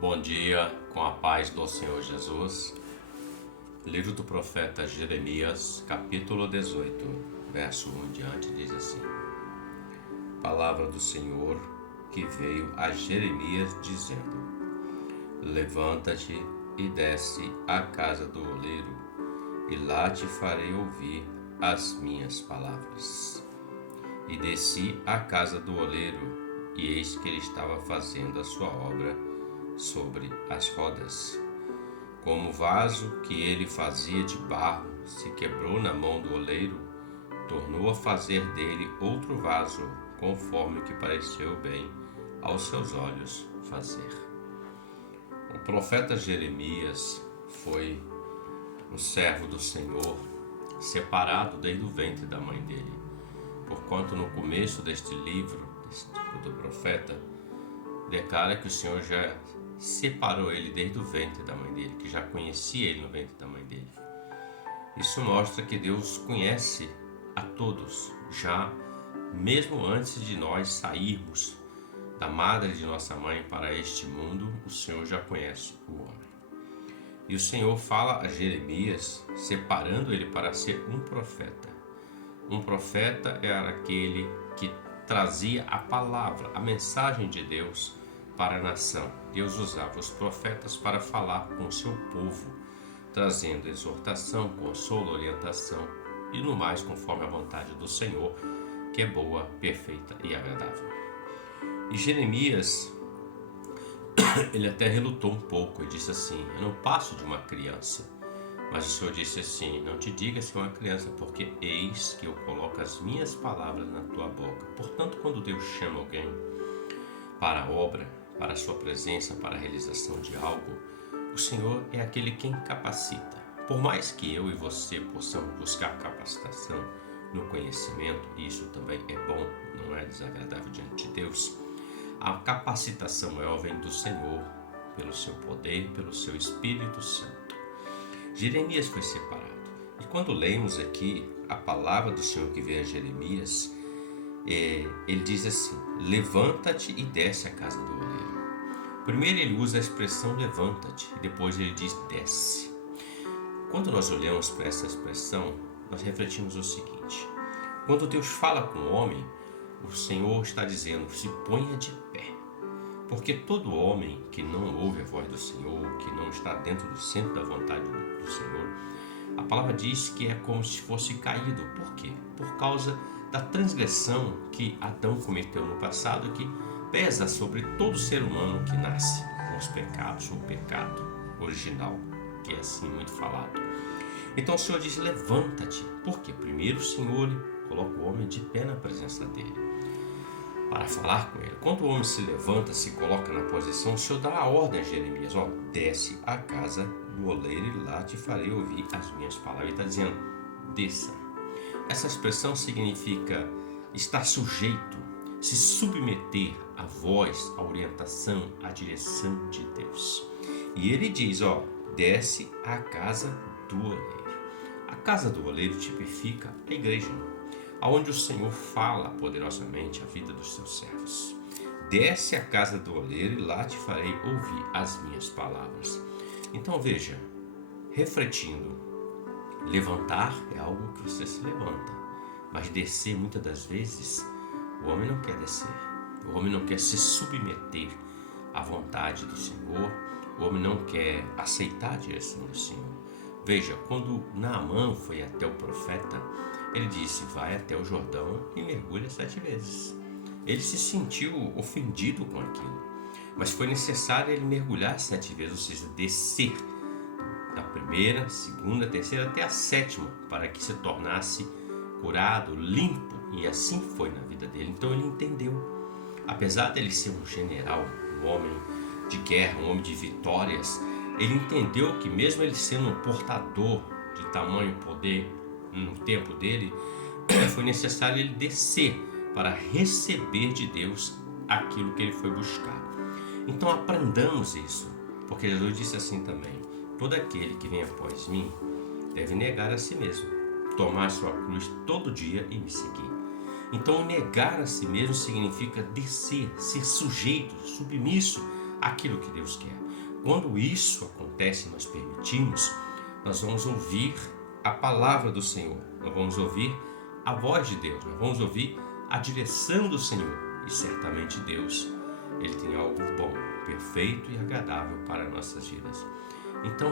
Bom dia, com a paz do Senhor Jesus. Livro do profeta Jeremias, capítulo 18, verso 1 em diante, diz assim: Palavra do Senhor que veio a Jeremias dizendo: Levanta-te e desce à casa do oleiro, e lá te farei ouvir as minhas palavras. E desci à casa do oleiro, e eis que ele estava fazendo a sua obra sobre as rodas. Como o vaso que ele fazia de barro se quebrou na mão do oleiro, tornou a fazer dele outro vaso, conforme o que pareceu bem aos seus olhos fazer. O profeta Jeremias foi um servo do Senhor, separado desde o ventre da mãe dele, porquanto no começo deste livro do profeta declara que o Senhor já separou ele desde o ventre da mãe dele, que já conhecia ele no ventre da mãe dele. Isso mostra que Deus conhece a todos, já mesmo antes de nós sairmos da madre de nossa mãe para este mundo, o Senhor já conhece o homem. E o Senhor fala a Jeremias, separando ele para ser um profeta. Um profeta era aquele que trazia a palavra, a mensagem de Deus para a nação. Deus usava os profetas para falar com o seu povo, trazendo exortação, consolo, orientação e no mais conforme a vontade do Senhor, que é boa, perfeita e agradável. E Jeremias, ele até relutou um pouco e disse assim: eu não passo de uma criança. Mas o Senhor disse assim: não te digas que é uma criança, porque eis que eu coloco as minhas palavras na tua boca. Portanto, quando Deus chama alguém para a obra, para a sua presença, para a realização de algo, o Senhor é aquele quem capacita. Por mais que eu e você possamos buscar capacitação no conhecimento, e isso também é bom, não é desagradável diante de Deus, a capacitação maior vem do Senhor, pelo seu poder, pelo seu Espírito Santo. Jeremias foi separado. E quando lemos aqui a palavra do Senhor que veio a Jeremias, ele diz assim: levanta-te e desce à casa do oleiro. Primeiro ele usa a expressão levanta-te e depois ele diz desce. Quando nós olhamos para essa expressão, nós refletimos o seguinte: quando Deus fala com o homem, o Senhor está dizendo: se ponha de pé. Porque todo homem que não ouve a voz do Senhor, que não está dentro do centro da vontade do Senhor, a palavra diz que é como se fosse caído. Por quê? Por causa da transgressão que Adão cometeu no passado, que pesa sobre todo ser humano que nasce com os pecados, o pecado original, que é assim muito falado. Então o Senhor diz: levanta-te. Por quê? Primeiro o Senhor coloca o homem de pé na presença dele, para falar com ele. Quando o homem se levanta, se coloca na posição, o Senhor dá a ordem a Jeremias: desce à casa do oleiro e lá te farei ouvir as minhas palavras. Ele está dizendo: desça. Essa expressão significa estar sujeito, se submeter à voz, à orientação, à direção de Deus. E ele diz: desce à casa do oleiro. A casa do oleiro tipifica a igreja, onde o Senhor fala poderosamente a vida dos seus servos. Desce à casa do oleiro e lá te farei ouvir as minhas palavras. Então veja, refletindo, levantar é algo que você se levanta, mas descer muitas das vezes, o homem não quer descer, o homem não quer se submeter à vontade do Senhor, o homem não quer aceitar a direção do Senhor. Veja, quando Naamã foi até o profeta, ele disse: vai até o Jordão e mergulha 7 vezes. Ele se sentiu ofendido com aquilo, mas foi necessário ele mergulhar 7 vezes, ou seja, descer da primeira, segunda, terceira até a 7ª, para que se tornasse curado, limpo, e assim foi na vida dele. Então ele entendeu, apesar dele ser um general, um homem de guerra, um homem de vitórias, ele entendeu que mesmo ele sendo um portador de tamanho poder no tempo dele, foi necessário ele descer para receber de Deus aquilo que ele foi buscar. Então aprendamos isso, porque Jesus disse assim também: todo aquele que vem após mim deve negar a si mesmo, tomar sua cruz todo dia e me seguir. Então negar a si mesmo significa descer, ser sujeito, submisso àquilo que Deus quer. Quando isso acontece, nós permitimos, nós vamos ouvir a palavra do Senhor, nós vamos ouvir a voz de Deus, nós vamos ouvir a direção do Senhor. E certamente Deus, Ele tem algo bom, perfeito e agradável para nossas vidas. Então,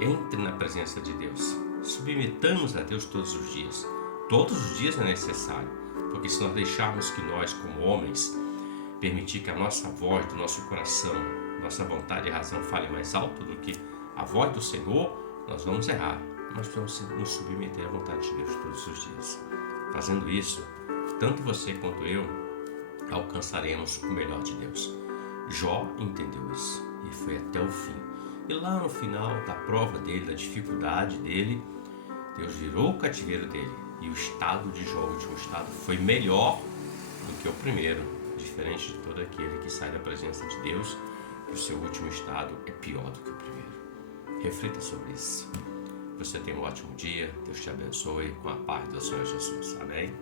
entre na presença de Deus, submetamos a Deus todos os dias. Todos os dias é necessário, porque se nós deixarmos que nós, como homens, permitir que a nossa voz, do nosso coração, nossa vontade e razão fale mais alto do que a voz do Senhor, nós vamos errar. Nós precisamos nos submeter à vontade de Deus todos os dias. Fazendo isso, tanto você quanto eu alcançaremos o melhor de Deus. Jó entendeu isso e foi até o fim. E lá no final da prova dele, da dificuldade dele, Deus virou o cativeiro dele. E o estado de Jó, o último estado, foi melhor do que o primeiro. Diferente de todo aquele que sai da presença de Deus, que o seu último estado é pior do que o primeiro. Reflita sobre isso. Você tenha um ótimo dia. Deus te abençoe com a paz do Senhor Jesus. Amém?